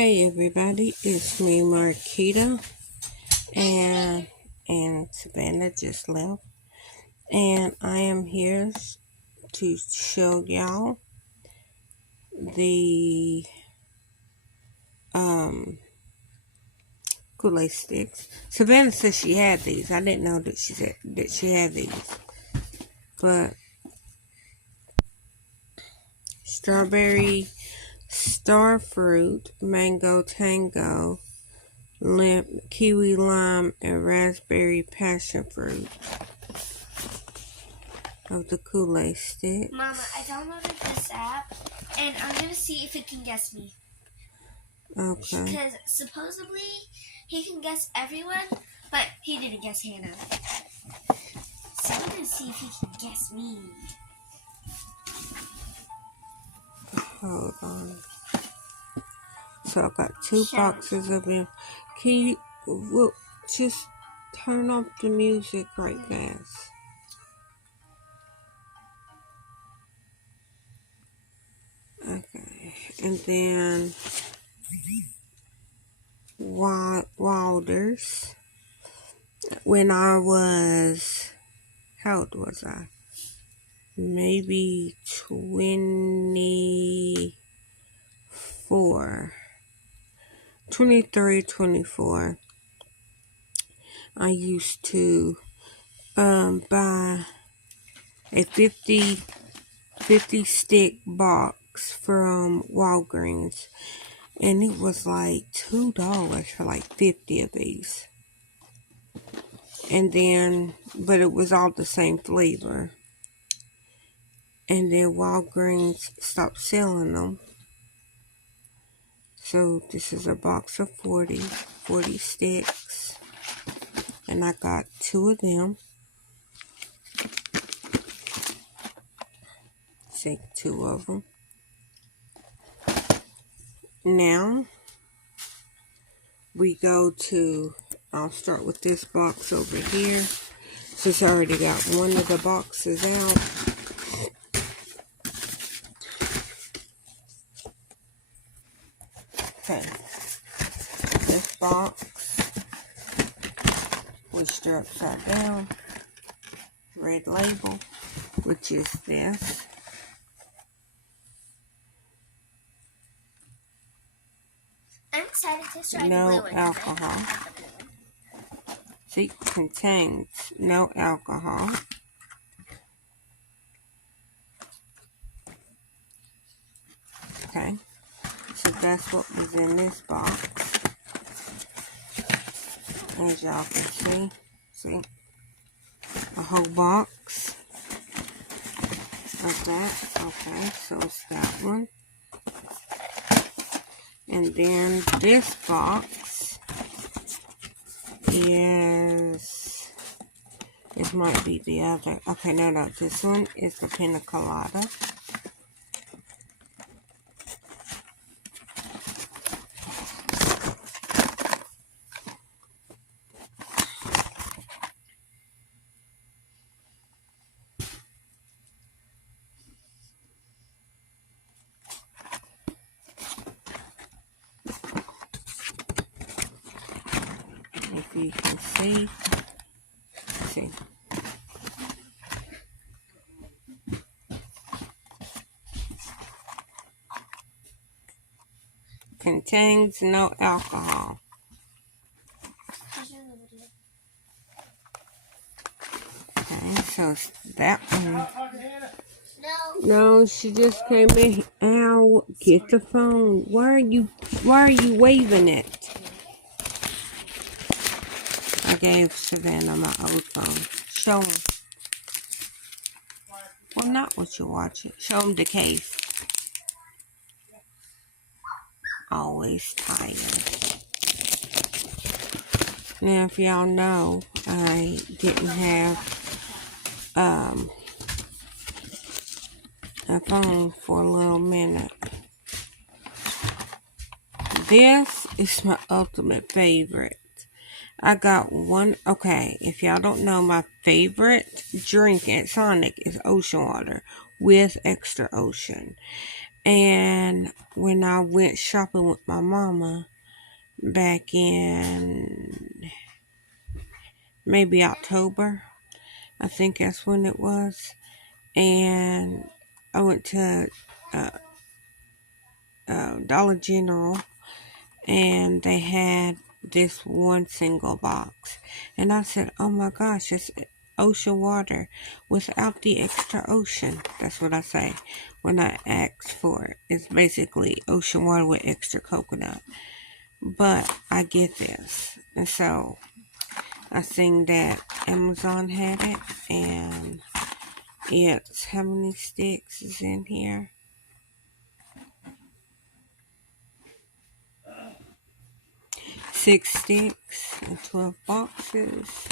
Hey everybody, it's me Marquita and Savannah just left, and I am here to show y'all the Kool-Aid sticks. Savannah said she had these. I didn't know that she said that she had these. But strawberry star fruit, mango tango, kiwi lime, and raspberry passion fruit of the Kool-Aid stick. Mama, I downloaded this app, and I'm going to see if it can guess me. Okay. Because supposedly, he can guess everyone, but he didn't guess Hannah. So I'm going to see if he can guess me. Hold on. So I got two boxes of them. Can you just turn off the music right fast? Okay. And then Wilders. When I was, how old was I? Maybe 24. 23, 24. I used to buy a 50 stick box from Walgreens, and it was like $2 for like 50 of these. And then, but it was all the same flavor. And then Walgreens stopped selling them. So this is a box of 40 sticks. And I got 2 of them. Take 2 of them. Now, we go to, I'll start with this box over here. Since I already got one of the boxes out. Okay. This box, which are upside down. Red label, which is this. I'm excited to try No the blue one. alcohol. See, contains no alcohol. Okay, so that's what was in this box. As y'all can see, a whole box of that. Okay, so it's that one. And then this box is, it might be the other. Okay, no, this one is the pina colada. If you can see. Contains no alcohol. Okay, so that one. No, she just came in. Ow, get the phone. Why are you waving it? I gave Savannah my old phone. Show them. Well, not what you're watching. Show them the case. Always tired. Now, if y'all know, I didn't have a phone for a little minute. This is my ultimate favorite. I got one. Okay, if y'all don't know, my favorite drink at Sonic is ocean water with extra ocean. And when I went shopping with my mama back in maybe October, I think that's when it was. And I went to Dollar General, and they had this one single box. And I said, oh my gosh, it's ocean water without the extra ocean. That's what I say when I ask for it. It's basically ocean water with extra coconut. But I get this. And so I seen that Amazon had it, and it's, how many sticks is in here? 6 sticks and 12 boxes.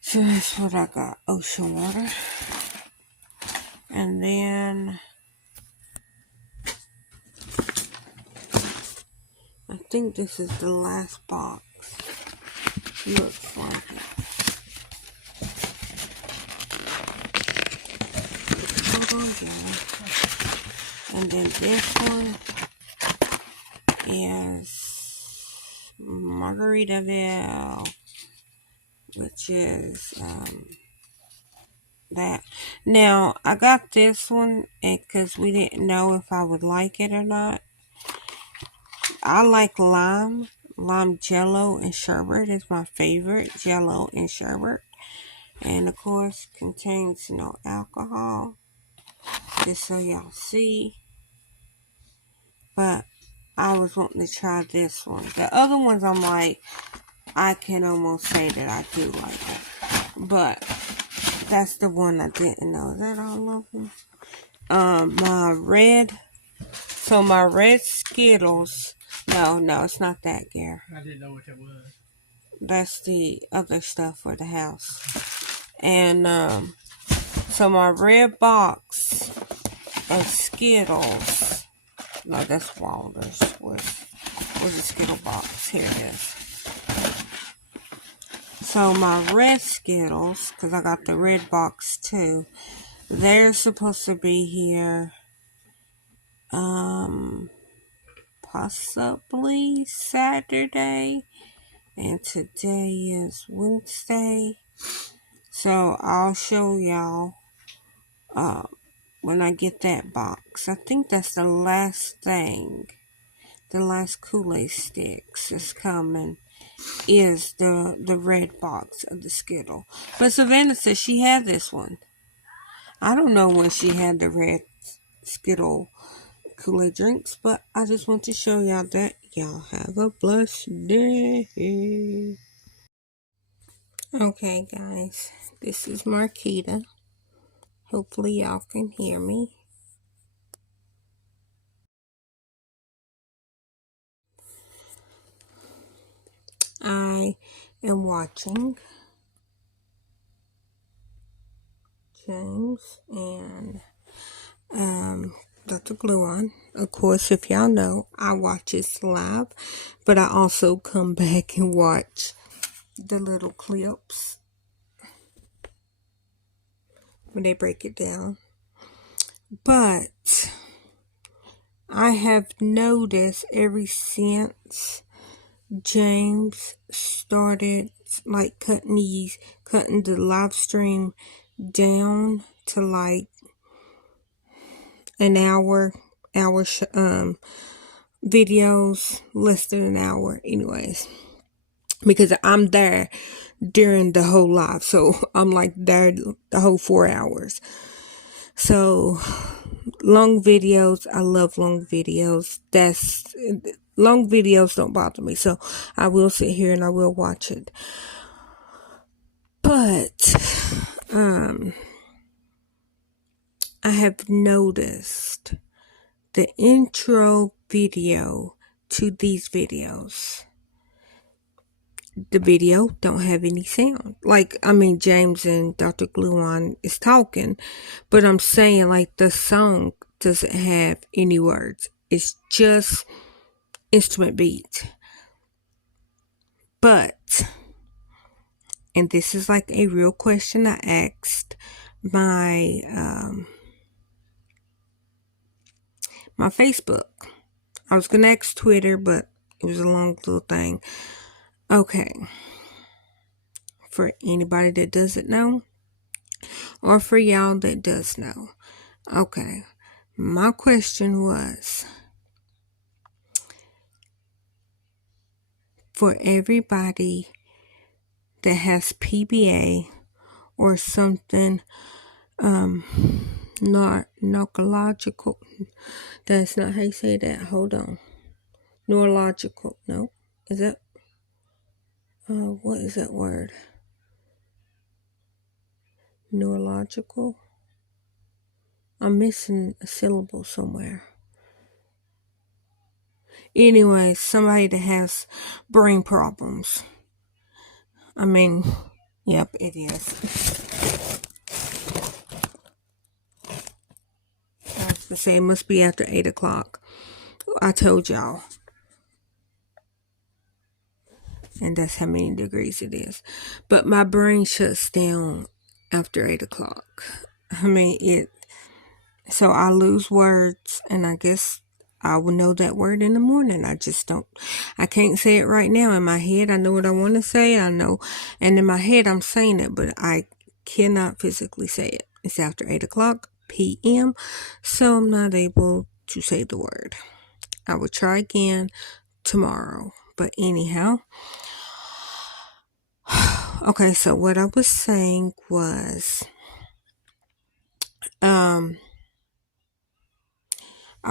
So that's what I got, ocean water. And then I think this is the last box. Looks like it. Hold on, guys. And then this one is Margaritaville, which is that. Now, I got this one because we didn't know if I would like it or not. I like lime. Lime jello and sherbet is my favorite. Jello and sherbet. And of course, contains no alcohol. Just so y'all see. But I was wanting to try this one. The other ones, I'm like, I can almost say that I do like it. But that's the one I didn't know. Is that all of them? My red Skittles. No, it's not that, Gare. I didn't know what that was. That's the other stuff for the house. And so my red box of Skittles. No, that's Walder's. Where's the Skittle box? Here it is. So my red Skittles, because I got the red box too, they're supposed to be here possibly Saturday, and today is Wednesday. So I'll show y'all when I get that box. I think that's the last thing. The last Kool-Aid sticks is coming is the red box of the Skittle. But Savannah says she had this one. I don't know when she had the red Skittle Kool-Aid drinks, but I just want to show y'all that. Y'all have a blessed day. Okay, guys, this is Marquita. Hopefully y'all can hear me. I am watching James and Dr. Gluon. Of course, if y'all know, I watch this live, but I also come back and watch the little clips when they break it down. But I have noticed ever since James started like cutting the live stream down to like an hour videos, less than an hour anyways, because I'm there during the whole live, so I'm like there the whole 4 hours. So long videos, I love long videos. Long videos don't bother me, so I will sit here and I will watch it. But I have noticed the intro video to these videos, the video don't have any sound. Like, I mean, James and Dr. Gluon is talking, but I'm saying like the song doesn't have any words. It's just instrument beats. But, and this is like a real question I asked my my Facebook. I was going to ask Twitter, but it was a long little thing. Okay. For anybody that doesn't know, or for y'all that does know. Okay. My question was, for everybody that has PBA or something neurological, that's not how you say that. Hold on. Neurological. No. Is that what is that word? Neurological? I'm missing a syllable somewhere. Anyway, somebody that has brain problems. I mean, yep, it is. I was to say it must be after 8 o'clock. I told y'all. And that's how many degrees it is. But my brain shuts down after 8 o'clock. I mean, so I lose words, and I guess I will know that word in the morning. I can't say it right now. In my head, I know what I want to say. I know. And in my head, I'm saying it, but I cannot physically say it. It's after 8 o'clock p.m., so I'm not able to say the word. I will try again tomorrow. But anyhow, okay, so what I was saying was, I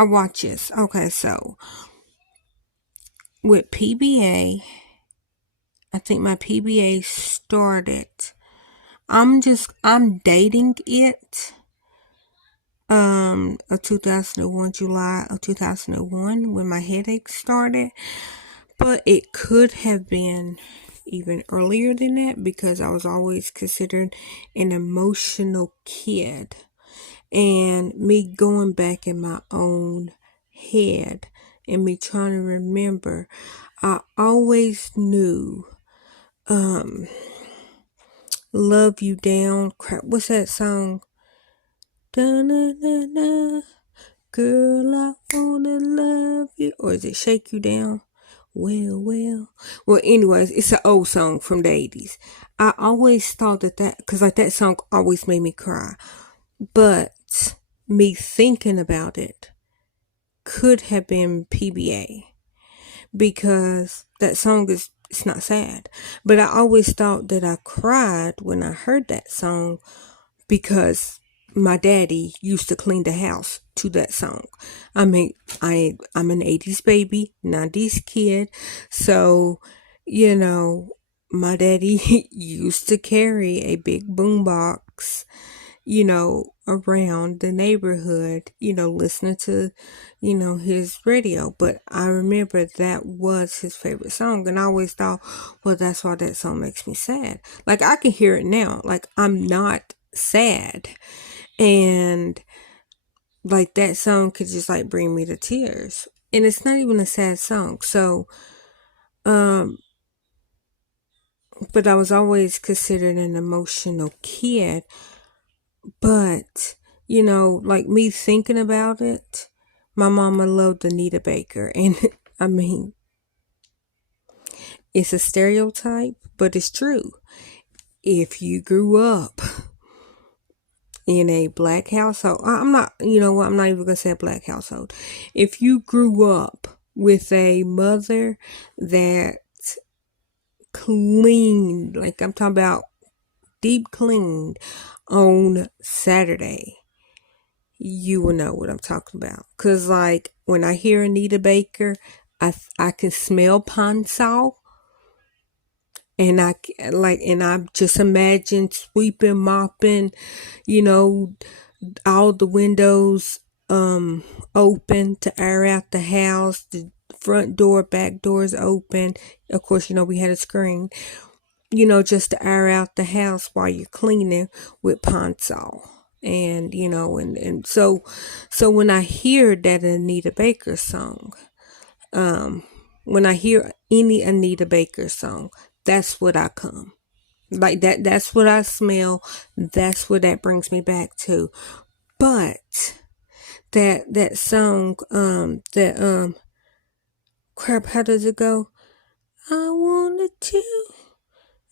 watch this. Okay, so with PBA, I think my PBA started. I'm dating it. Of 2001, July of 2001, when my headache started. But it could have been even earlier than that, because I was always considered an emotional kid. And me going back in my own head and me trying to remember, I always knew Love You Down. Crap, what's that song? Da-na-na-na, girl, I wanna love you. Or is it Shake You Down? Well, anyways, it's an old song from the 80s. I always thought because like that song always made me cry. But me thinking about it could have been PBA, because that song it's not sad. But I always thought that I cried when I heard that song, because my daddy used to clean the house to that song. I mean, I'm an 80s baby, 90s kid. So, my daddy used to carry a big boombox, around the neighborhood, listening to, his radio. But I remember that was his favorite song. And I always thought, well, that's why that song makes me sad. Like, I can hear it now. Like, I'm not sad. And like that song could just like bring me to tears. And it's not even a sad song. So, but I was always considered an emotional kid. But, like me thinking about it, my mama loved Anita Baker. And I mean, it's a stereotype, but it's true. If you grew up in a black household, I'm not even going to say a black household. If you grew up with a mother that cleaned, like I'm talking about deep cleaned on Saturday, you will know what I'm talking about. Cause like when I hear Anita Baker, I can smell pine saw, and I just imagine sweeping, mopping, all the windows open to air out the house, the front door, back doors open. Of course, we had a screen, just to air out the house while you're cleaning with pine saw. And and so when I hear that Anita Baker song, when I hear any Anita Baker song, that's what I come. Like that's what I smell. That's what that brings me back to. But that song, crap, how does it go? I wanna tell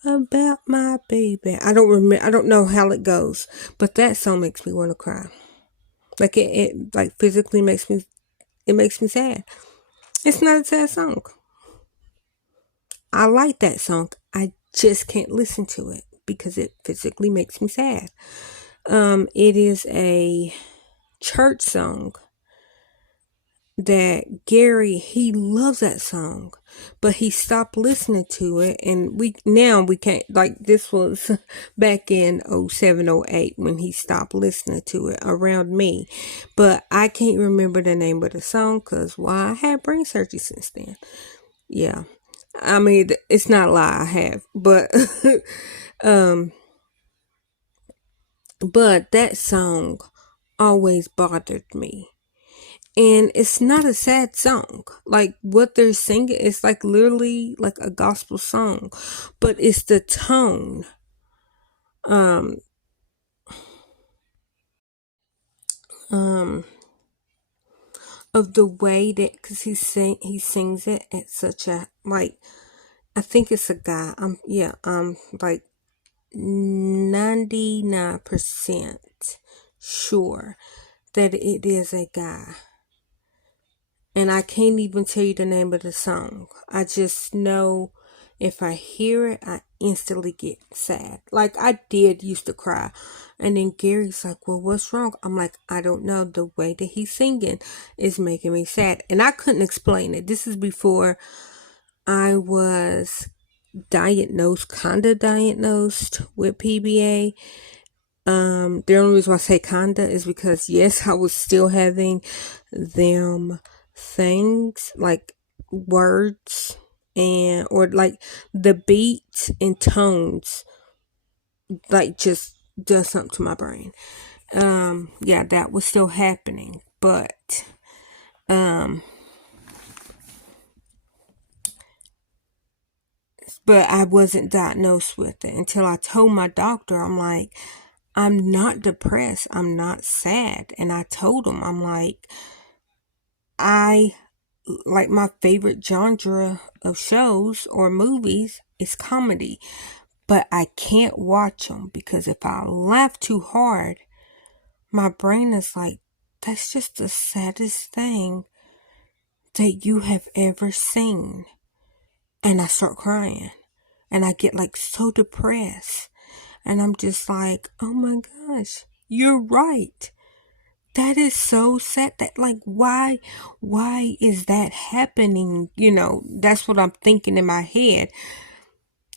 about my baby. I don't know how it goes, but that song makes me want to cry. Like it like physically makes me sad. It's not a sad song. I like that song. I just can't listen to it because it physically makes me sad. It is a church song that Gary, he loves that song, but he stopped listening to it, and we can't, like, this was back in 07, 08 when he stopped listening to it around me, but I can't remember the name of the song because I had brain surgery since then. Yeah, I mean, it's not a lie, I have, but but that song always bothered me. And it's not a sad song. Like what they're singing, it's like literally like a gospel song, but it's the tone um um of the way that, because he sings it at such a, like, I think it's a guy. Like 99% sure that it is a guy. And I can't even tell you the name of the song. I just know if I hear it, I instantly get sad. Like I did used to cry. And then Gary's like, well, what's wrong? I'm like, I don't know. The way that he's singing is making me sad. And I couldn't explain it. This is before I was kinda diagnosed with PBA. The only reason why I say kinda is because yes, I was still having them things like words and or like the beats and tones like just does something to my brain. Yeah, that was still happening, but I wasn't diagnosed with it until I told my doctor. I'm like, I'm not depressed, I'm not sad. And I told him, I'm like, I like my favorite genre of shows or movies is comedy, but I can't watch them because if I laugh too hard, my brain is like, that's just the saddest thing that you have ever seen. And I start crying and I get like so depressed. And I'm just like, oh my gosh, you're right. That is so sad. That, like, why is that happening? That's what I'm thinking in my head.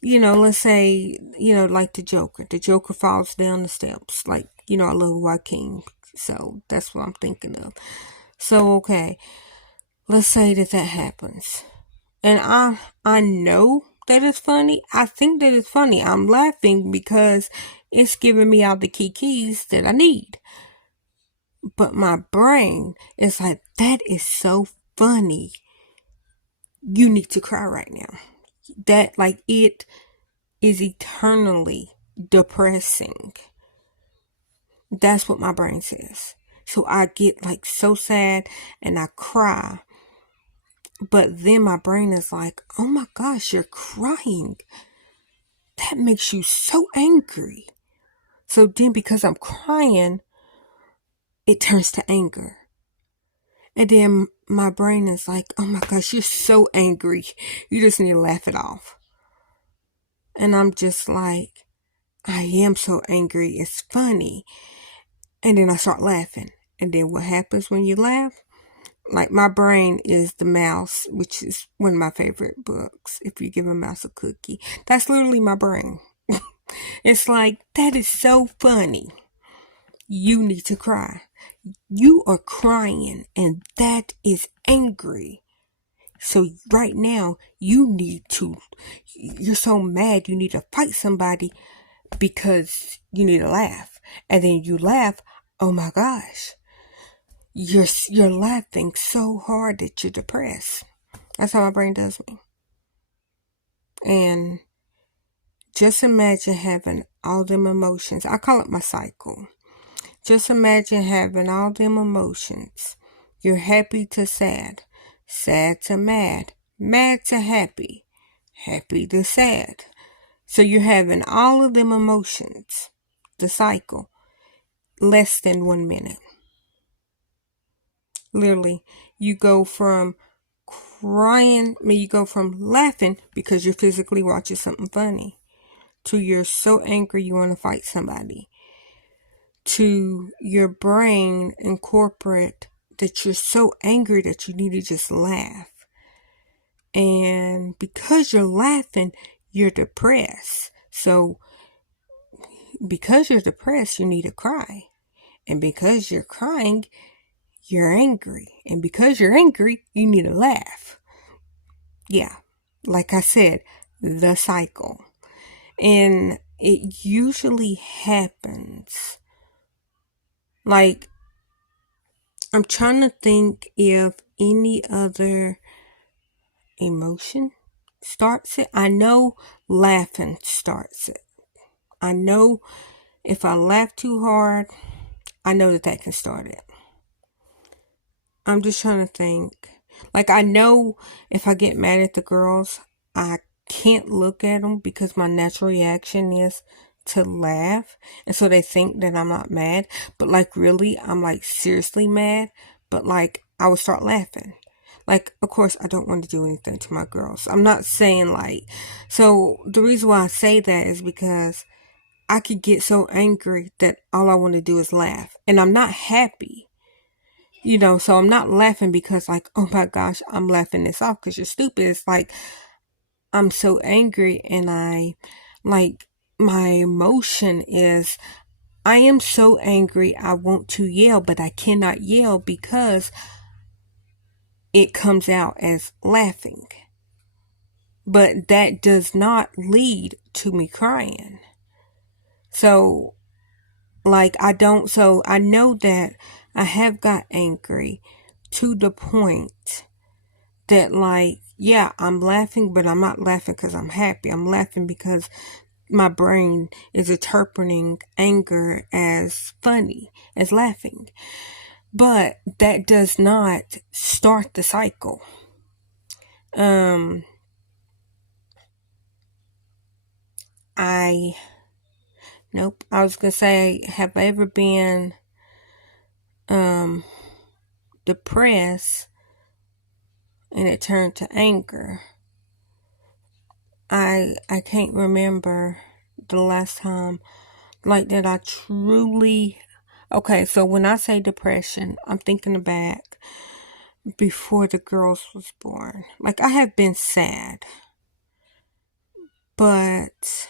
Let's say, like the Joker. The Joker falls down the steps. Like, I love Joaquin. So that's what I'm thinking of. So, okay, let's say that happens. And I know that it's funny. I think that it's funny. I'm laughing because it's giving me all the keys that I need. But my brain is like, that is so funny. You need to cry right now. That, like, it is eternally depressing. That's what my brain says. So I get like so sad and I cry. But then my brain is like, oh my gosh, you're crying. That makes you so angry. So then because I'm crying, it turns to anger. And then my brain is like, oh my gosh, you're so angry. You just need to laugh it off. And I'm just like, I am so angry. It's funny. And then I start laughing. And then what happens when you laugh? Like, my brain is the mouse, which is one of my favorite books. If you give a mouse a cookie. That's literally my brain. It's like, that is so funny. You need to cry. You are crying, and that is angry. So right now, you're so mad, you need to fight somebody because you need to laugh. And then you laugh, oh my gosh. You're laughing so hard that you're depressed. That's how my brain does me. And just imagine having all them emotions. I call it my cycle. Just imagine having all them emotions. You're happy to sad, sad to mad, mad to happy, happy to sad. So you're having all of them emotions, the cycle, less than 1 minute. Literally, you go from you go from laughing because you're physically watching something funny, to you're so angry you want to fight somebody, to your brain incorporate that you're so angry that you need to just laugh. And because you're laughing, you're depressed. So because you're depressed, you need to cry. And because you're crying, you're angry. And because you're angry, you need to laugh. Yeah, like I said, the cycle. And it usually happens. Like, I'm trying to think if any other emotion starts it. I know laughing starts it. I know if I laugh too hard, I know that can start it. I'm just trying to think. Like, I know if I get mad at the girls, I can't look at them because my natural reaction is to laugh. And so they think that I'm not mad. But, like, really, I'm, like, seriously mad. But, like, I would start laughing. Like, of course, I don't want to do anything to my girls. I'm not saying, like... So, the reason why I say that is because I could get so angry that all I want to do is laugh. And I'm not happy. So I'm not laughing because like, oh my gosh, I'm laughing this off because you're stupid. It's like, I'm so angry and my emotion is, I am so angry. I want to yell, but I cannot yell because it comes out as laughing. But that does not lead to me crying. So I know that I have got angry to the point that yeah, I'm laughing, but I'm not laughing because I'm happy. I'm laughing because my brain is interpreting anger as funny, as laughing. But that does not start the cycle. Nope. I was gonna say, have I ever been depressed and it turned to anger? I can't remember the last time that I truly... Okay, so when I say depression, I'm thinking back before the girls was born. I have been sad, but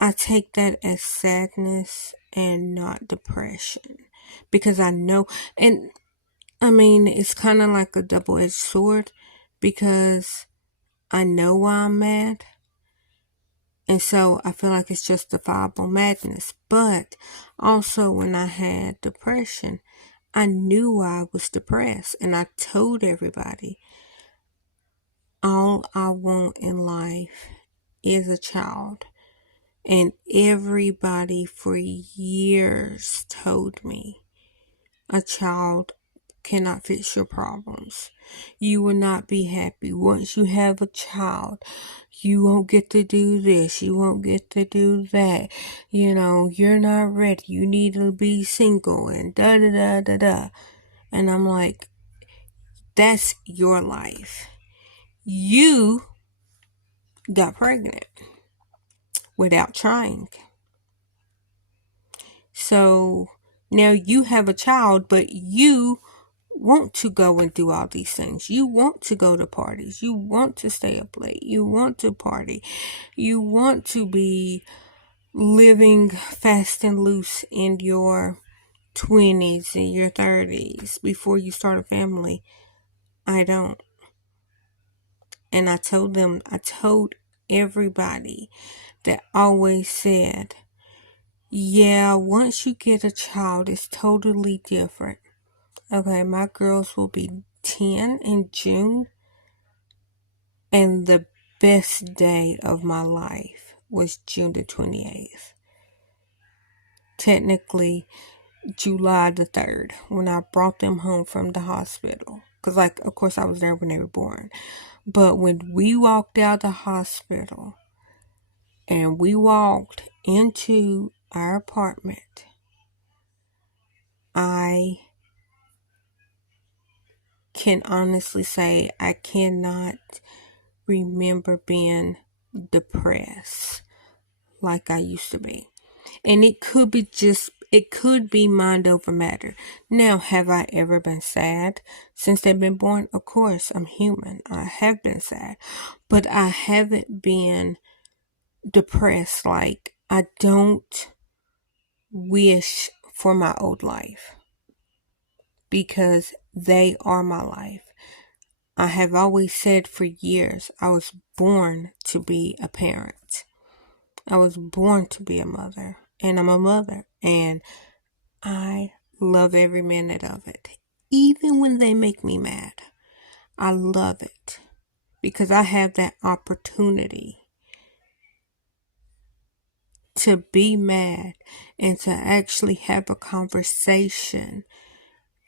I take that as sadness and not depression because I know, and I mean, it's kind of like a double-edged sword because I know why I'm mad. And so I feel like it's justifiable madness. But also when I had depression, I knew I was depressed. And I told everybody, all I want in life is a child. And everybody for years told me, a child cannot fix your problems. You will not be happy. Once you have a child, you won't get to do this. You won't get to do that. You're not ready. You need to be single and da da da da da. And I'm like, that's your life. You got pregnant without trying. So now you have a child, but you want to go and do all these things. You want to go to parties. You want to stay up late. You want to party. You want to be living fast and loose in your 20s and your 30s before you start a family. I don't. And I told everybody that always said, yeah, once you get a child, it's totally different. Okay, my girls will be 10 in June. And the best day of my life was June the 28th. Technically, July the 3rd when I brought them home from the hospital. Because, like, of course, I was there when they were born. But when we walked out of the hospital and we walked into our apartment, I can honestly say I cannot remember being depressed like I used to be. And it could be mind over matter. Now, have I ever been sad since they've been born? Of course, I'm human. I have been sad. But I haven't been depressed. Like, I don't wish for my old life because they are my life. I have always said for years I was born to be a parent. I was born to be a mother, and I'm a mother, and I love every minute of it. Even when they make me mad, I love it because I have that opportunity to be mad and to actually have a conversation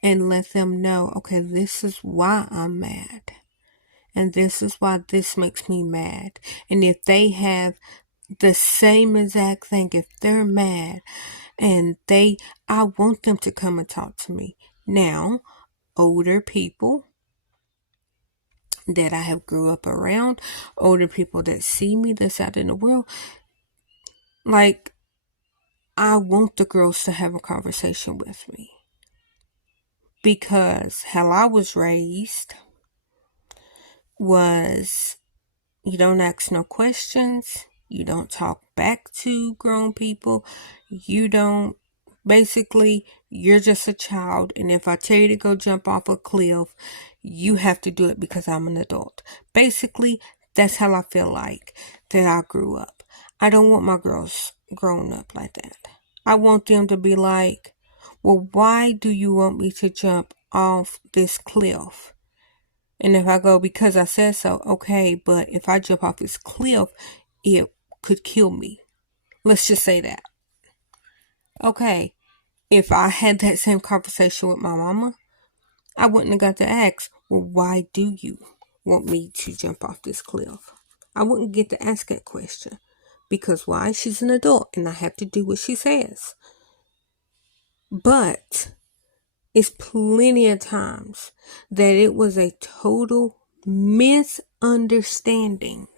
and let them know, okay, this is why I'm mad. And this is why this makes me mad. And if they have the same exact thing, if they're mad and I want them to come and talk to me. Now, older people that I have grew up around, older people that see me that's out in the world, like, I want the girls to have a conversation with me. Because how I was raised was you don't ask no questions. You don't talk back to grown people. Basically, you're just a child. And if I tell you to go jump off a cliff, you have to do it because I'm an adult. Basically, that's how I feel like that I grew up. I don't want my girls growing up like that. I want them to be like, well, why do you want me to jump off this cliff? And if I go, because I said so, okay, but if I jump off this cliff, it could kill me. Let's just say that. Okay, if I had that same conversation with my mama, I wouldn't have got to ask, well, why do you want me to jump off this cliff? I wouldn't get to ask that question. Because why? She's an adult and I have to do what she says. But it's plenty of times that it was a total misunderstanding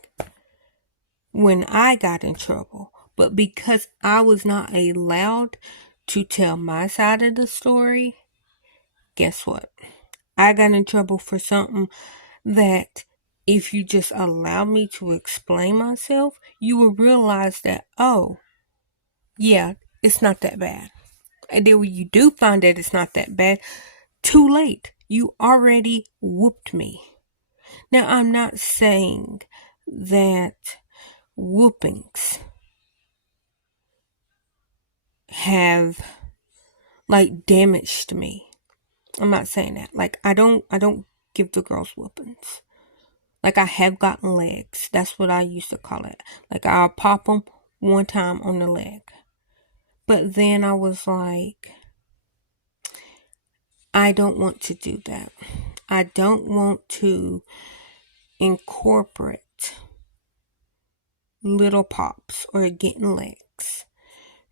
when I got in trouble. But because I was not allowed to tell my side of the story, guess what? I got in trouble for something that if you just allow me to explain myself, you will realize that, oh, yeah, it's not that bad. And then when you do find that it's not that bad, too late. You already whooped me. Now, I'm not saying that whoopings have like damaged me. I'm not saying that. Like, I don't give the girls whoopings. Like, I have gotten legs. That's what I used to call it. Like, I'll pop them one time on the leg. But then I was like, I don't want to do that. I don't want to incorporate little pops or getting legs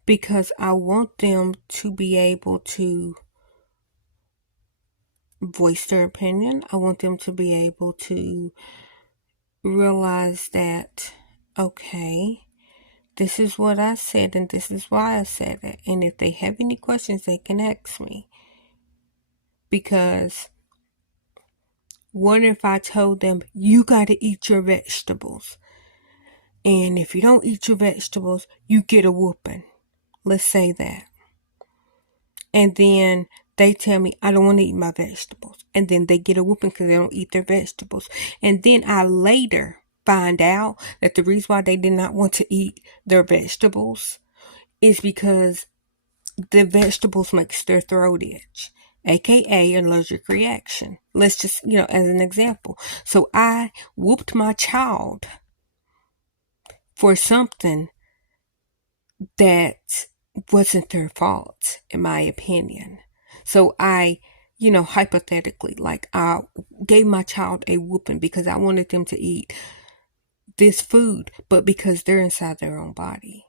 because I want them to be able to voice their opinion. I want them to be able to realize that, okay, this is what I said and this is why I said it. And if they have any questions, they can ask me. Because what if I told them, you got to eat your vegetables? And if you don't eat your vegetables, you get a whooping. Let's say that. And then they tell me, I don't want to eat my vegetables. And then they get a whooping because they don't eat their vegetables. And then I later find out that the reason why they did not want to eat their vegetables is because the vegetables makes their throat itch, aka allergic reaction. Let's just, as an example. So I whooped my child for something that wasn't their fault, in my opinion. So I, hypothetically, like I gave my child a whooping because I wanted them to eat this food, but because they're inside their own body.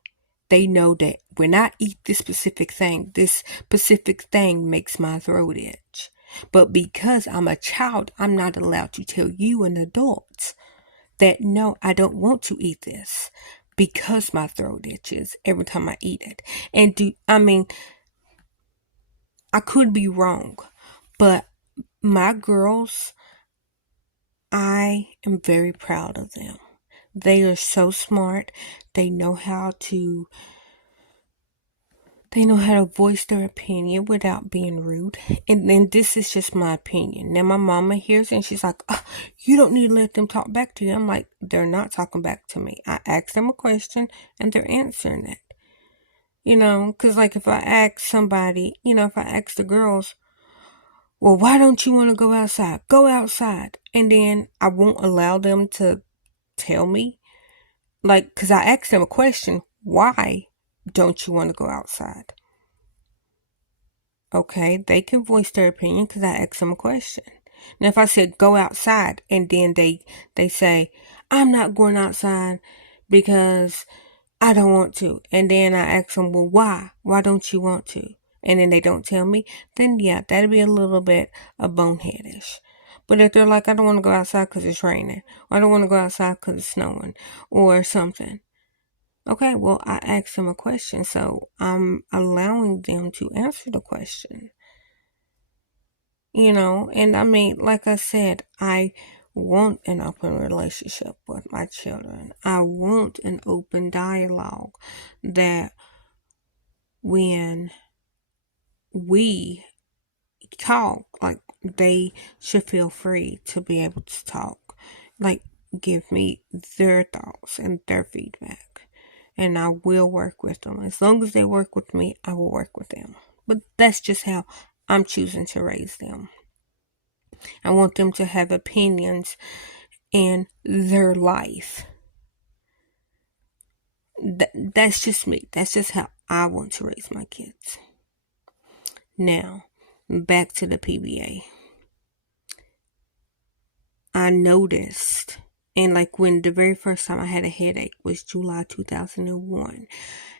They know that when I eat this specific thing makes my throat itch. But because I'm a child, I'm not allowed to tell you, an adult, that no, I don't want to eat this because my throat itches every time I eat it. And I could be wrong, but my girls, I am very proud of them. They are so smart. They know how to voice their opinion without being rude. And then this is just my opinion. Now my mama hears and she's like, oh, you don't need to let them talk back to you. I'm like, they're not talking back to me. I asked them a question and they're answering it. Because like if I ask somebody, if I ask the girls, well, why don't you want to go outside? Go outside. And then I won't allow them to tell me. Like, because I asked them a question, why don't you want to go outside? Okay, they can voice their opinion because I asked them a question. Now, if I said go outside and then they say, I'm not going outside because I don't want to. And then I ask them, well, why? Why don't you want to? And then they don't tell me, then yeah, that'd be a little bit of boneheadish. But if they're like, I don't want to go outside because it's raining, or I don't want to go outside because it's snowing, or something. Okay, well, I asked them a question, so I'm allowing them to answer the question. And I mean, like I said, I want an open relationship with my children. I want an open dialogue that when we talk, like they should feel free to be able to talk. Like give me their thoughts and their feedback. And I will work with them. As long as they work with me, I will work with them. But that's just how I'm choosing to raise them. I want them to have opinions in their life. That's just me. That's just how I want to raise my kids. Now, back to the PBA. I noticed, and like when the very first time I had a headache was July 2001.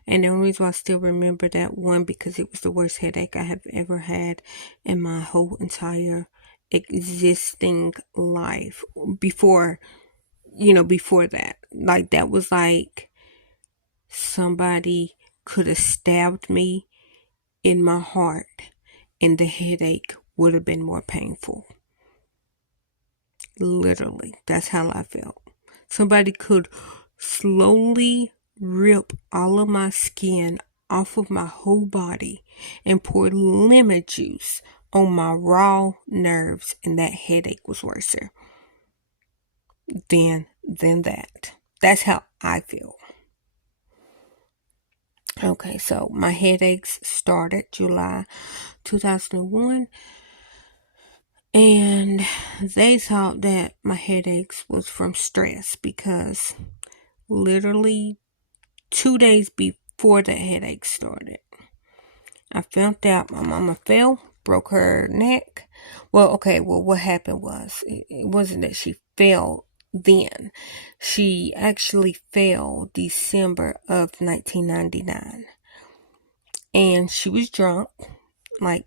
And the only reason why I still remember that one because it was the worst headache I have ever had in my whole entire existing life before that. Like that was like somebody could have stabbed me in my heart and the headache would have been more painful. Literally, that's how I felt. Somebody could slowly rip all of my skin off of my whole body and pour lemon juice on my raw nerves, and that headache was worse than that. That's how I feel. Okay, so my headaches started July 2001, and they thought that my headaches was from stress because literally 2 days before the headache started, I found out my mama fell, broke her neck. Well, what happened was, it wasn't that she fell then. She actually fell December of 1999. And she was drunk. Like,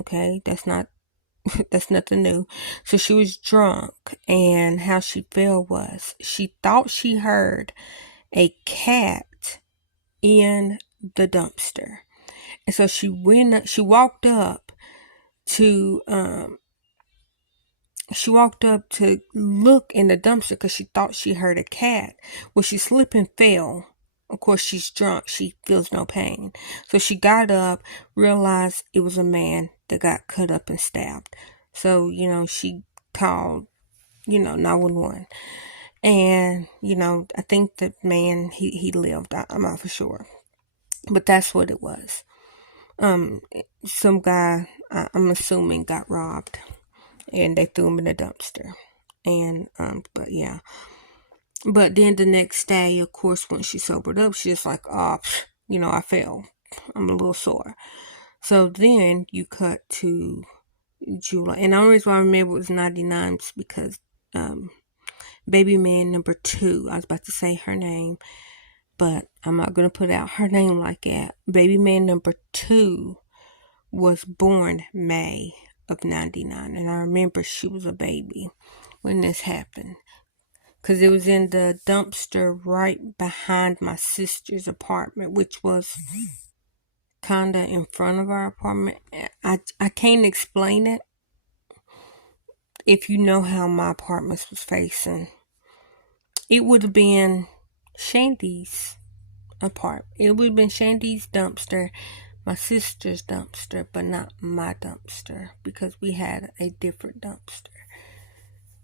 okay, that's nothing new. So she was drunk, and how she fell was she thought she heard a cat in the dumpster. And so she walked up to look in the dumpster because she thought she heard a cat. Well, she slipped and fell. Of course, she's drunk. She feels no pain. So she got up, realized it was a man that got cut up and stabbed. So, she called, 911. And, I think the man, he lived. I'm not for sure. But that's what it was. Some guy, I'm assuming, got robbed, and they threw him in a dumpster. And but yeah. But then the next day, of course, when she sobered up, she's just like, oh, I fell. I'm a little sore. So then you cut to July. And the only reason why I remember it was 99 is because baby man number 2, I was about to say her name, but I'm not going to put out her name like that. Baby man number 2 was born May of 99. And I remember she was a baby when this happened. Because it was in the dumpster right behind my sister's apartment, which was kind of in front of our apartment. I can't explain it. If you know how my apartment was facing, it would have been Shandy's apartment. It would have been Shandy's dumpster, my sister's dumpster, but not my dumpster because we had a different dumpster.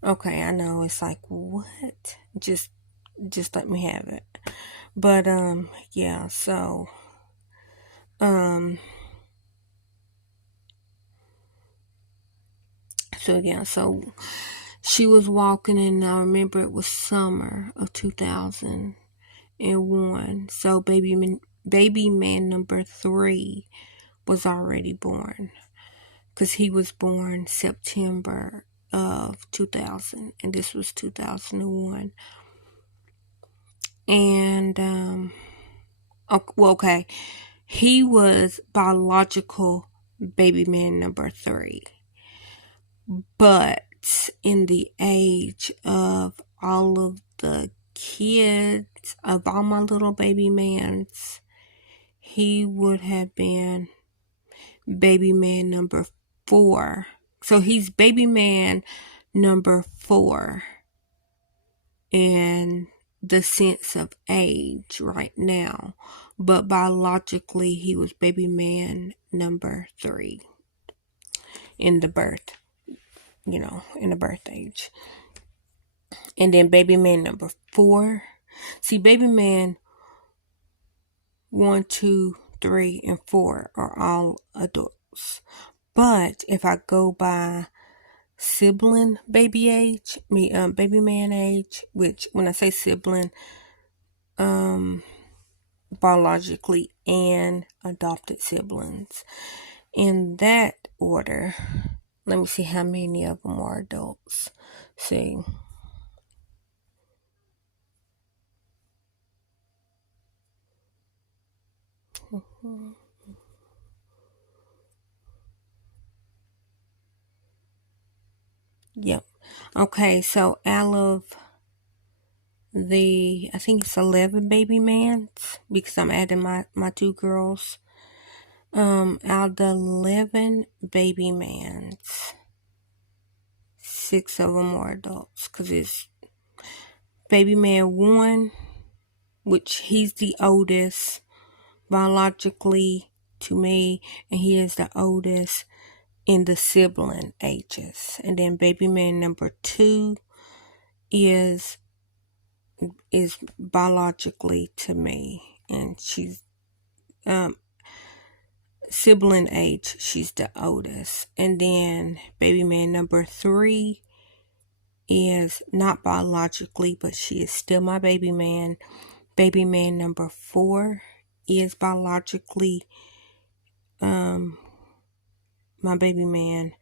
Okay, I know it's like what? Just let me have it. But yeah, so so she was walking, and I remember it was summer of 2001. So baby man number 3 was already born, because he was born September of 2000, and this was 2001. And okay, he was biological baby man number 3, but in the age of all of the kids, of all my little baby mans, he would have been baby man number 4. So he's baby man number 4 in the sense of age right now, but biologically he was baby man number 3 in the birth, in the birth age. And then baby man number 4. See, baby man 1, 2, 3, and 4 are all adults. But if I go by sibling baby age, baby man age, which when I say sibling, biologically and adopted siblings, in that order, let me see how many of them are adults. See. Yep. Okay, so out of I think it's 11 baby mans, because I'm adding my 2 girls. Out of the 11 baby mans, 6 of them are adults, because it's baby man 1, which he's the oldest biologically to me, and he is the oldest in the sibling ages. And then baby man number 2 is biologically to me, and she's sibling age, she's the oldest. And then baby man number 3 is not biologically, but she is still my baby man. Baby man number 4 is biologically my baby man.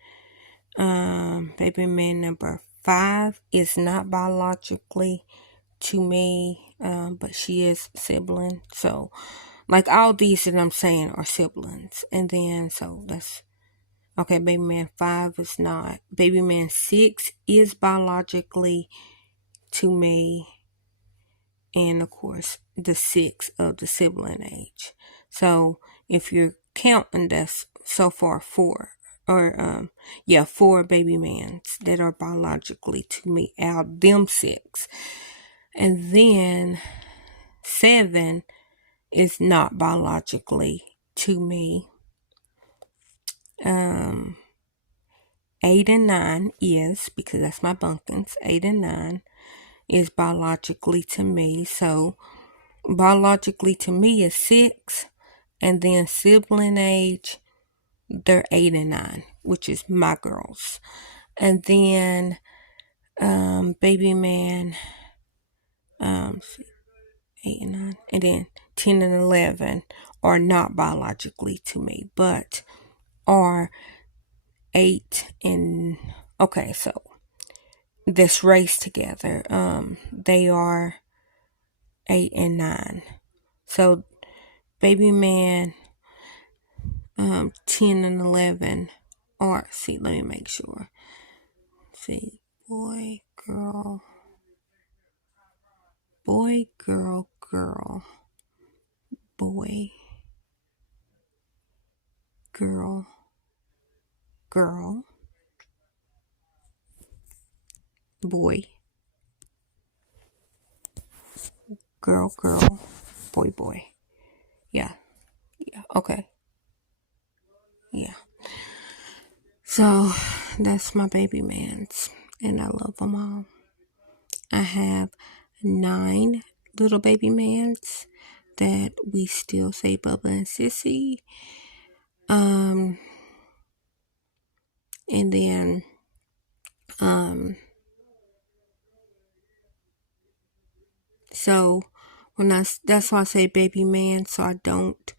Baby man number 5 is not biologically to me, but she is sibling. So, like, all these that I'm saying are siblings. And then, so that's okay. Baby man 5 is not. Baby man 6 is biologically to me, and of course the 6 of the sibling age. So if you're counting, that's so far 4, or 4 baby mans that are biologically to me out of them 6. And then 7 is not biologically to me. 8 and 9 is, because that's my bunkins. 8 and 9 is biologically to me. So biologically to me is 6, and then sibling age, they're 8 and 9, which is my girls. And then baby man 8 and 9, and then 10 and 11 are not biologically to me, but are 8 and okay, so this race together. They are 8 and 9. So baby man 10 and 11 are, see, let me make sure. See, boy, girl, boy, girl, girl, boy, girl, girl, boy, girl, girl, boy, boy. Yeah, yeah, okay. Yeah. So that's my baby mans, and I love them all. I have 9 little baby mans that we still say Bubba and Sissy. And then so that's why I say baby man, so I don't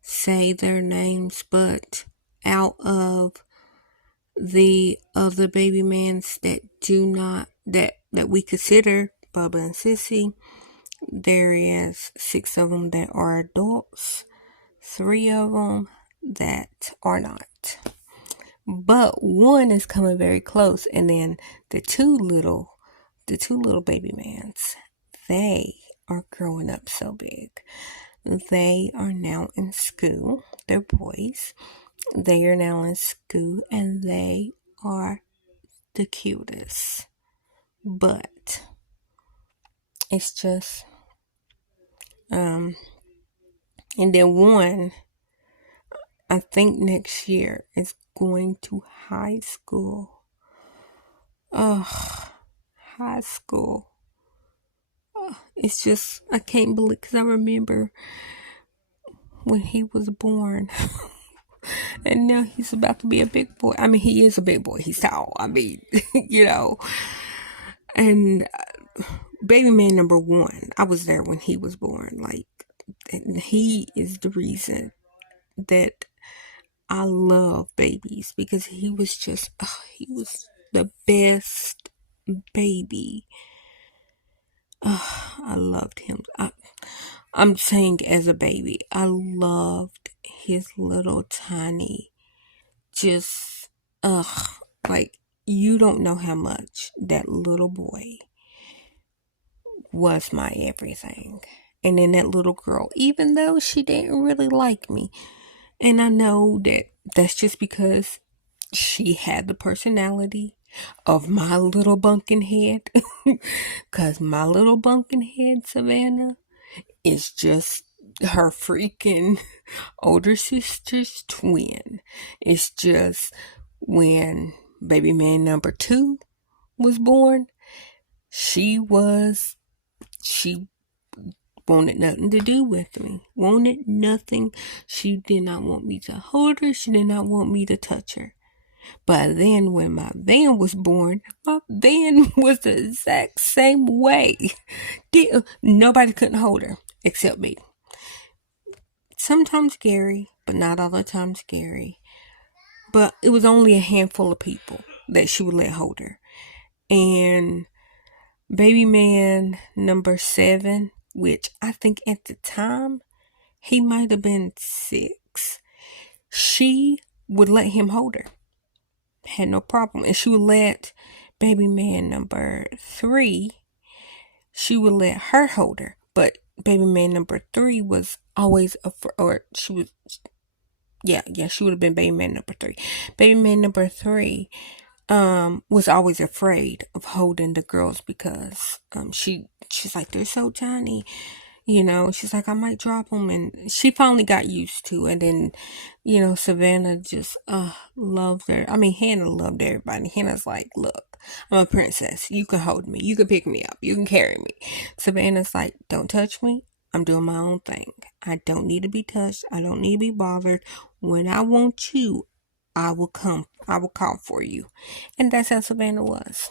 say their names, but out of the other baby mans that do not that we consider Bubba and Sissy, there is 6 of them that are adults, 3 of them that are not. But one is coming very close, and then the two little baby mans, they are growing up so big. They are now in school. They're boys. They are now in school, and they are the cutest. But it's just and then one, I think next year, is going to high school. High school. It's just, I can't believe, because I remember when he was born. And now he's about to be a big boy. I mean, he is a big boy. He's tall. I mean, And baby man number 1, I was there when he was born. Like, and he is the reason that I love babies, because he was just, he was the best baby. I loved him. I'm saying as a baby, I loved his little tiny, just, like, you don't know how much that little boy was my everything. And then that little girl, even though she didn't really like me, and I know that that's just because she had the personality of my little bunkin head, because my little bunkin head, Savannah, is just her freaking older sister's twin. It's just when baby man number 2 was born, she wanted nothing to do with me. Wanted nothing. She did not want me to hold her. She did not want me to touch her. But then when my Van was born, my Van was the exact same way. Nobody couldn't hold her except me. Sometimes Gary, but not all the times Gary. But it was only a handful of people that she would let hold her. And baby man number 7, which I think at the time he might have been 6, she would let him hold her. Had no problem. And she would let baby man number 3, she would let her hold her. But baby man number 3 was always she would she would have been baby man number 3. Baby man number 3 was always afraid of holding the girls, because she's like, they're so tiny, she's like, I might drop them. And she finally got used to it. And Savannah just loved her. I mean, Hannah loved everybody. Hannah's like, look, I'm a princess, you can hold me, you can pick me up, you can carry me. Savannah's like, don't touch me, I'm doing my own thing. I don't need to be touched. I don't need to be bothered. When I want you, I will come. I will call for you. And that's how Savannah was.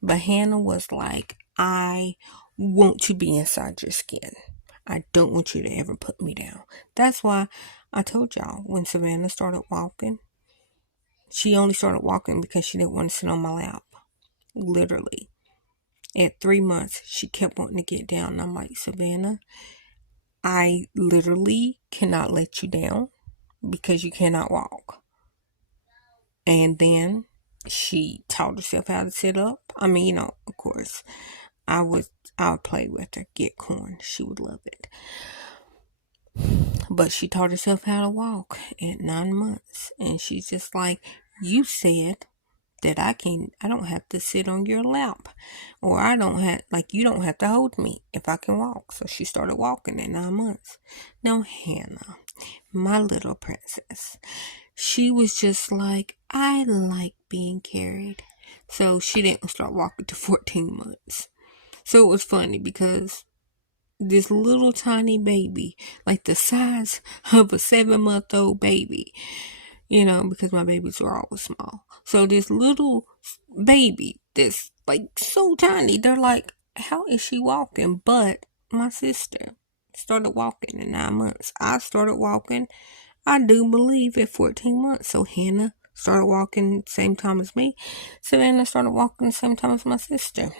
But Hannah was like, I want to be inside your skin. I don't want you to ever put me down. That's why I told y'all when Savannah started walking, she only started walking because she didn't want to sit on my lap. Literally. At 3 months, she kept wanting to get down. And I'm like, Savannah, I literally cannot let you down because you cannot walk. And then she taught herself how to sit up. I mean, of course, I would play with her, get corn. She would love it. But she taught herself how to walk at 9 months. And she's just like, you said that I don't have to sit on your lap. Or you don't have to hold me if I can walk. So she started walking at 9 months. Now, Hannah, my little princess, she was just like, I like being carried. So she didn't start walking to 14 months. So it was funny because this little tiny baby, like the size of a 7-month-old baby, because my babies were always small. So this little baby, this like so tiny, they're like, how is she walking? But my sister started walking at 9 months. I started walking, I do believe, at 14 months. So Hannah started walking the same time as me. Savannah started walking the same time as my sister.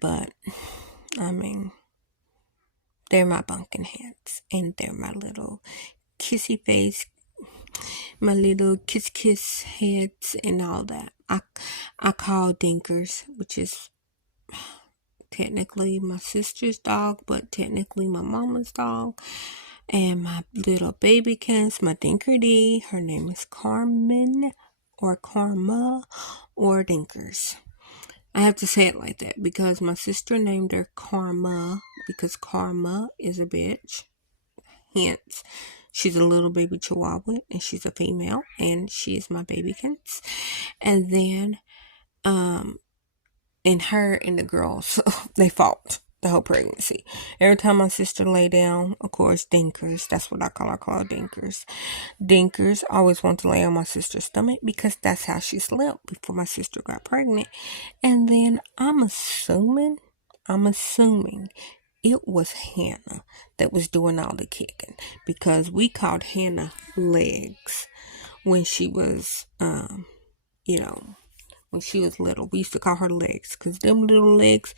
But, I mean, they're my bunking heads. And they're my little kissy face, my little kiss heads and all that. I call Dinkers, which is technically my sister's dog, but technically my mama's dog. And my little babykins, my Dinker D, her name is Carmen or Karma or Dinkers. I have to say it like that because my sister named her Karma because Karma is a bitch. Hence, she's a little baby chihuahua and she's a female and she is my babykins. And then, and her and the girls, they fought the whole pregnancy. Every time my sister lay down, of course, Dinkers, that's what I call her Dinkers. Dinkers always want to lay on my sister's stomach because that's how she slept before my sister got pregnant. And then I'm assuming it was Hannah that was doing all the kicking because we called Hannah Legs when she was, when she was little. We used to call her Legs because them little legs,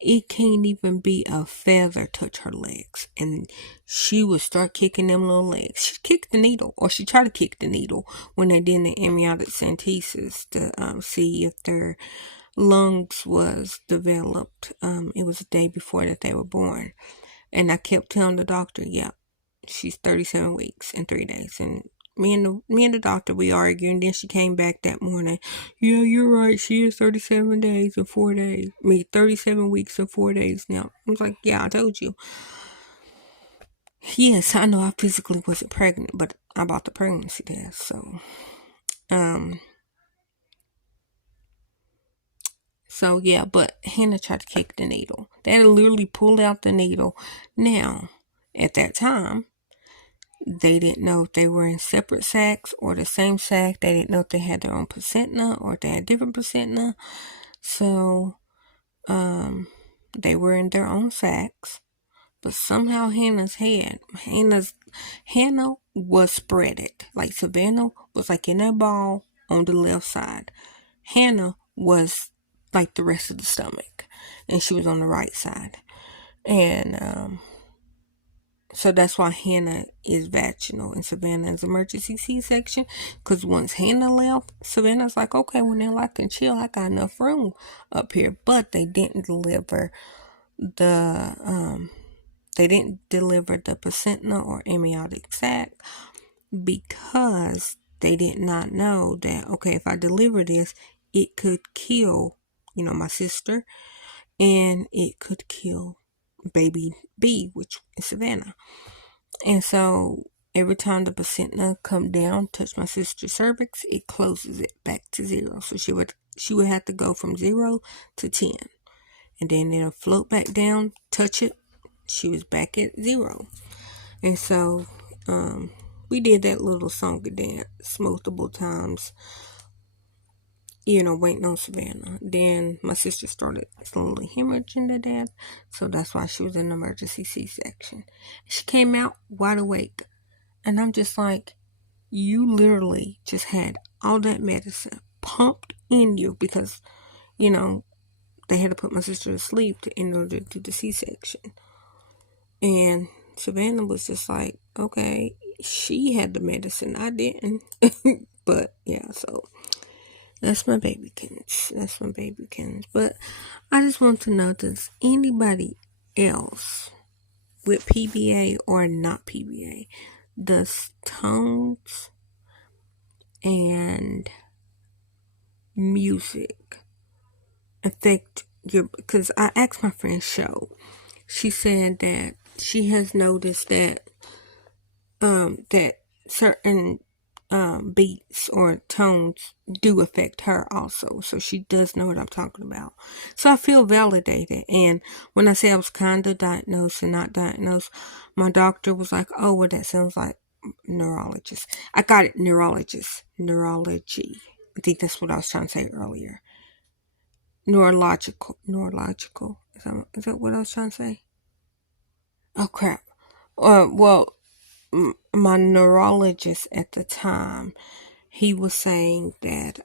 it can't even be a feather touch her legs. And she would start kicking them little legs. She kicked the needle, or she tried to kick the needle when they did the amniotic centesis to see if their lungs was developed. It was the day before that they were born. And I kept telling the doctor, yeah, she's 37 weeks and 3 days. And me and the doctor, we argued, and then she came back that morning. Yeah, you're right. She is 37 days and 4 days. 37 weeks and 4 days now. I was like, yeah, I told you. Yes, I know I physically wasn't pregnant, but I bought the pregnancy test. So yeah, but Hannah tried to kick the needle. They had to literally pull out the needle. Now, at that time, they didn't know if they were in separate sacks or the same sack. They didn't know if they had their own placenta or if they had different placenta. So, they were in their own sacks. But somehow Hannah was spreaded. Like Savannah was like in that ball on the left side. Hannah was like the rest of the stomach. And she was on the right side. And, so that's why Hannah is vaginal and Savannah is emergency C-section. Because once Hannah left, Savannah's like, okay, well now I can chill. I got enough room up here. But they didn't deliver the placenta or amniotic sac because they did not know that, okay, if I deliver this, it could kill, my sister, and it could kill baby B, which is Savannah. And so every time the placenta come down, touch my sister's cervix, it closes it back to 0. So she would have to go from 0 to 10. And then it'll float back down, touch it. She was back at 0. And so we did that little song and dance multiple times waiting on Savannah. Then my sister started slowly hemorrhaging to death, so that's why she was in emergency C-section. She came out wide awake, and I'm just like, you literally just had all that medicine pumped in you because, they had to put my sister to sleep in order to do the C-section. And Savannah was just like, okay, she had the medicine, I didn't. But yeah, so that's my babykins. That's my babykins. But I just want to know, does anybody else with PBA or not PBA, does tones and music affect your, because I asked my friend Show, she said that she has noticed that that certain beats or tones do affect her also. So she does know what I'm talking about. So I feel validated. And when I say I was kind of diagnosed and not diagnosed, my doctor was like, oh, well, that sounds like neurologist. I got it, neurologist. Neurology. I think that's what I was trying to say earlier. Neurological. Is that what I was trying to say? Oh, crap. Well, my neurologist at the time, he was saying that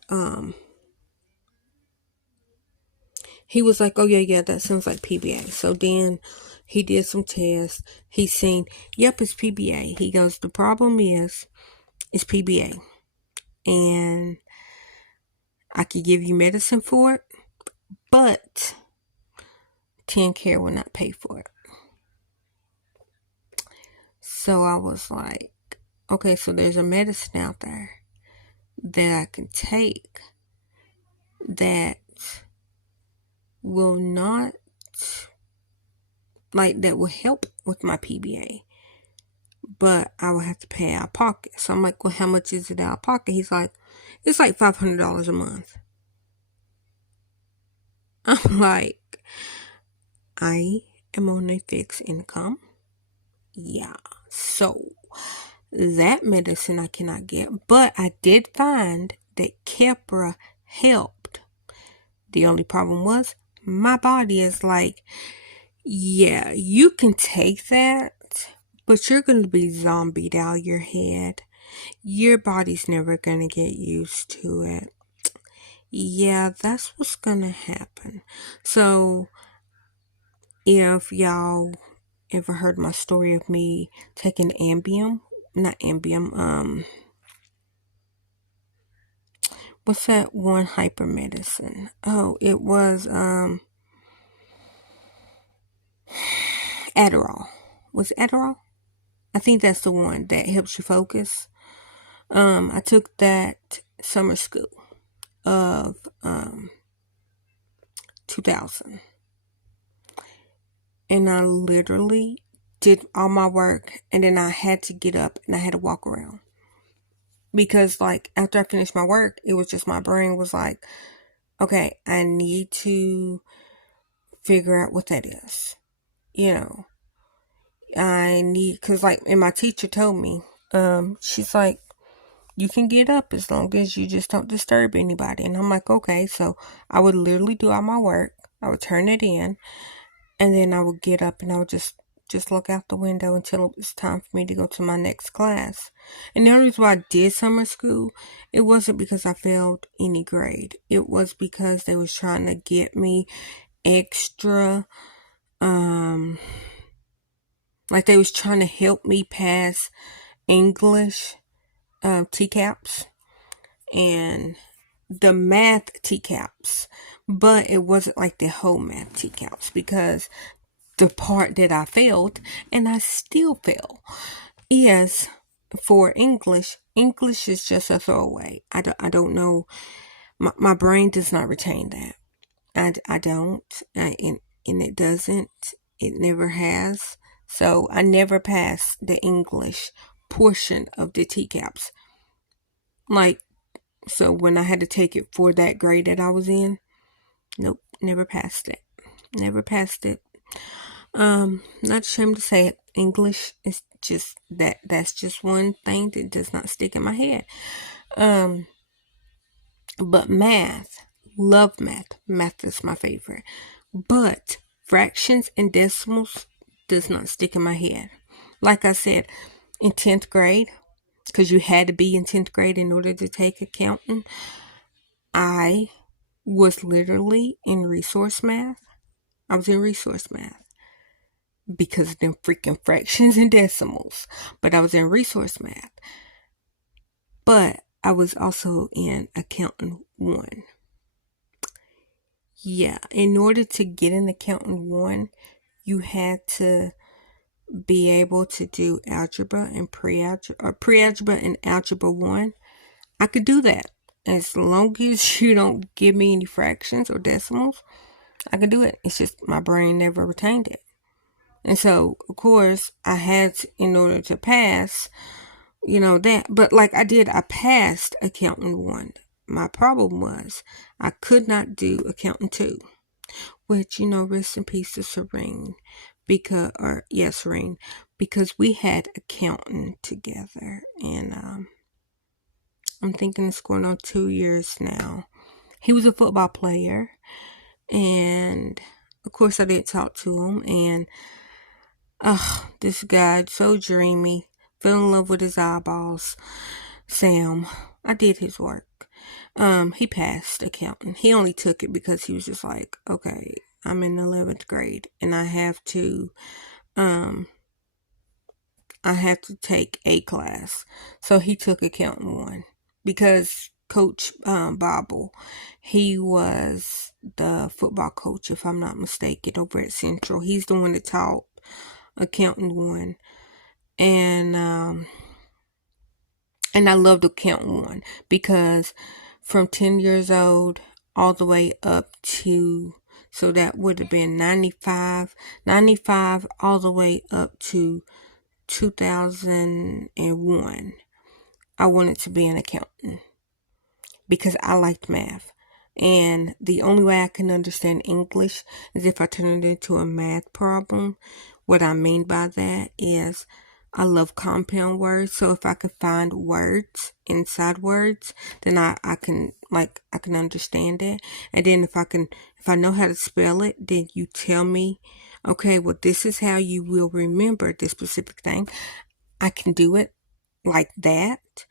he was like, oh yeah, that sounds like PBA. So then he did some tests. He seen, yep, it's PBA. He goes, the problem is it's PBA, and I could give you medicine for it, but TennCare will not pay for it. So I was like, okay, so there's a medicine out there that I can take that will not, that will help with my PBA, but I will have to pay out of pocket. So I'm like, well, how much is it out of pocket? He's like, it's like $500 a month. I'm like, I am on a fixed income. Yeah. So that medicine I cannot get, but I did find that Keppra helped. The only problem was my body is like, yeah, you can take that, but you're going to be zombied out of your head. Your body's never going to get used to it. Yeah, that's what's going to happen. So, if y'all ever heard my story of me taking what's that one hyper medicine? Oh, it was, Adderall. Was it Adderall? I think that's the one that helps you focus. I took that summer school of 2000, and I literally did all my work, and then I had to get up and I had to walk around because after I finished my work, it was just my brain was like, okay, I need to figure out what that is. I need, because and my teacher told me, she's like, you can get up as long as you just don't disturb anybody. And I'm like, okay. So I would literally do all my work. I would turn it in, and then I would get up and I would just look out the window until it was time for me to go to my next class. And the only reason why I did summer school, it wasn't because I failed any grade. It was because they was trying to get me extra, they was trying to help me pass English TCAPs and the math TCAPs, but it wasn't like the whole math TCAPs, because the part that I failed, and I still fail, is for English. English is just a throwaway. I don't know. My brain does not retain that. I don't. And it doesn't. It never has. So I never passed the English portion of the TCAPs. So when I had to take it for that grade that I was in, nope, never passed it. Never passed it. Not ashamed to say it. English is just that's just one thing that does not stick in my head. But math, love math. Math is my favorite. But fractions and decimals does not stick in my head. Like I said, in 10th grade, because you had to be in 10th grade in order to take accounting, I was literally in resource math. I was in resource math because of them freaking fractions and decimals. But I was in resource math. But I was also in accounting 1. Yeah, in order to get an accounting 1, you had to be able to do algebra and pre-algebra and algebra 1. I could do that. As long as you don't give me any fractions or decimals, I could do it. It's just my brain never retained it. And so, of course, I had to, in order to pass, that. But like I passed accounting 1. My problem was I could not do accounting 2, which, rest in peace to Serene. Serene, because we had accounting together. And I'm thinking it's going on 2 years now. He was a football player. And of course I didn't talk to him. And this guy, so dreamy, fell in love with his eyeballs. Sam, I did his work. He passed accounting. He only took it because he was just like, okay, I'm in 11th grade and I have to take a class. So he took accounting 1 because Coach Bobble, he was the football coach, if I'm not mistaken, over at Central. He's the one that taught accounting 1. And I loved accounting 1 because from 10 years old all the way up to, so that would have been 95 all the way up to 2001. I wanted to be an accountant because I liked math. And the only way I can understand English is if I turn it into a math problem. What I mean by that is I love compound words. So if I could find words inside words, then I can understand it. And then if I know how to spell it, then you tell me, okay, well, this is how you will remember this specific thing. I can do it like that.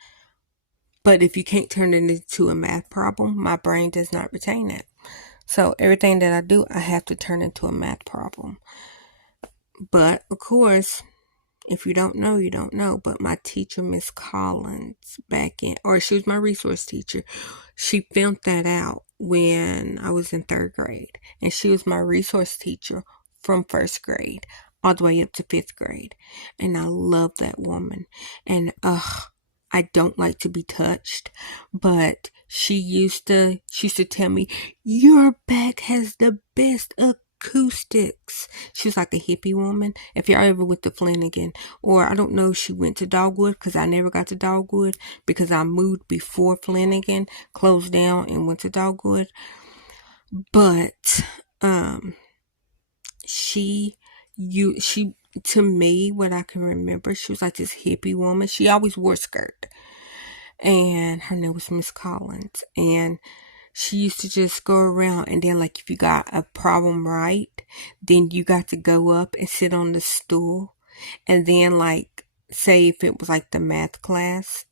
But if you can't turn it into a math problem, my brain does not retain it. So everything that I do, I have to turn into a math problem. But of course, if you don't know, you don't know. But my teacher, Miss Collins, she was my resource teacher. She found that out when I was in 3rd grade. And she was my resource teacher from 1st grade all the way up to 5th grade. And I love that woman. And I don't like to be touched, but she used to tell me, your back has the best acoustics. She was like a hippie woman. If y'all ever went to Flanagan, or I don't know if she went to Dogwood, because I never got to Dogwood because I moved before Flanagan closed down and went to Dogwood. But she to me, what I can remember, she was like this hippie woman. She always wore a skirt. And her name was Miss Collins. And she used to just go around, and then like if you got a problem right, then you got to go up and sit on the stool. And then like, say if it was like the math class,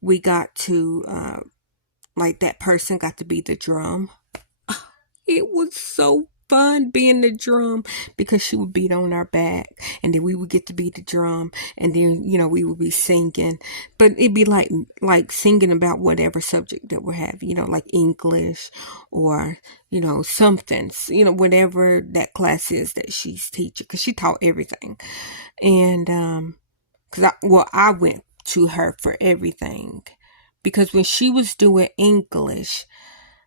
we got to, like that person got to be the drum. It was so fun being the drum because she would beat on our back and then we would get to be the drum and then we would be singing, but it'd be like singing about whatever subject that we're having, like English or something, whatever that class is that she's teaching, because she taught everything. And I went to her for everything, because when she was doing English,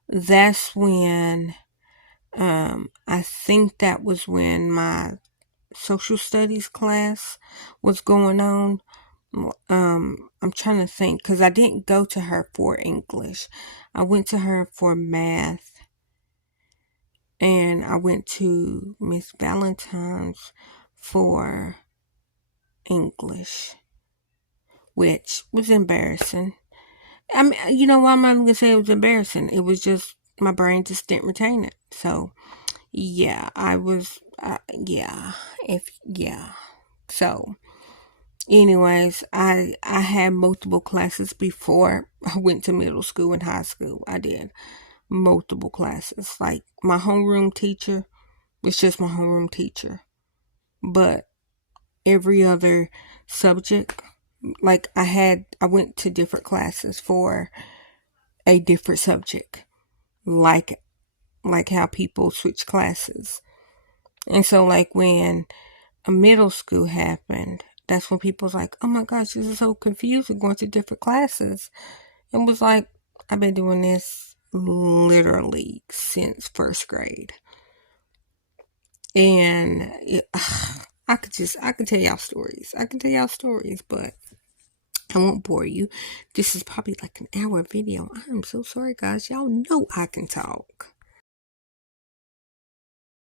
that's when I think that was when my social studies class was going on. I'm trying to think, because I didn't go to her for English. I went to her for math, and I went to Miss Valentine's for English, which was embarrassing I mean, you know why I'm not gonna say it was embarrassing? It was just my brain just didn't retain it. So yeah, I was. Yeah, yeah. So, anyways, I had multiple classes before I went to middle school and high school. I did multiple classes. Like my homeroom teacher was just my homeroom teacher, but every other subject, like I went to different classes for a different subject, like how people switch classes. And so like when a middle school happened, that's when people was like, oh my gosh, this is so confusing going to different classes. It was like, I've been doing this literally since first grade. And I could tell y'all stories. I can tell y'all stories, but I won't bore you. This is probably like an hour video. I am so sorry, guys. Y'all know I can talk.